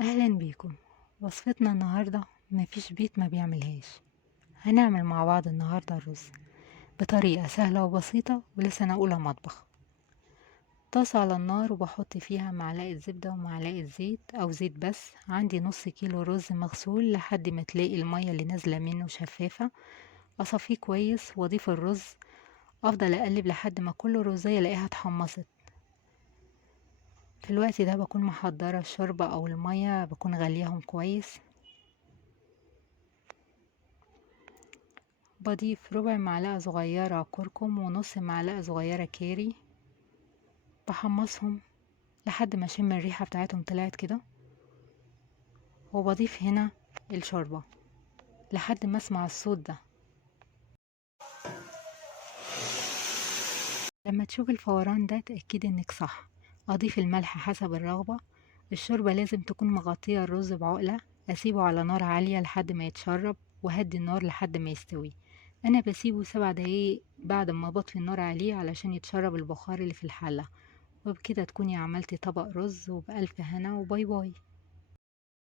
اهلا بيكم. وصفتنا النهارده مفيش بيت ما بيعملهاش. هنعمل مع بعض النهارده الرز بطريقه سهله وبسيطه ولسه انا اولى مطبخ. طاسه على النار وبحط فيها معلقه زبده ومعلقه زيت او زيت بس. عندي نص كيلو رز مغسول لحد ما تلاقي الميه اللي نازله منه شفافه. اصفيه كويس واضيف الرز. افضل اقلب لحد ما كل رزايه الاقيها اتحمصت. في الوقت ده بكون محضره الشوربه او الميه، بكون غليهم كويس. بضيف ربع معلقة صغيرة كركم ونص معلقة صغيرة كاري. بحمصهم لحد ما اشم الريحة بتاعتهم طلعت كده. وبضيف هنا الشوربة لحد ما اسمع الصوت ده. لما تشوف الفوران ده تأكدي انك صح. اضيف الملح حسب الرغبة. الشوربة لازم تكون مغطية الرز بعقلة. اسيبه على نار عالية لحد ما يتشرب وهدي النار لحد ما يستوي. انا بسيبه 7 دقايق بعد ما بطفي النار عليه علشان يتشرب البخار اللي في الحلة. وبكده تكوني عملتي طبق رز وبألف هنا وباي باي.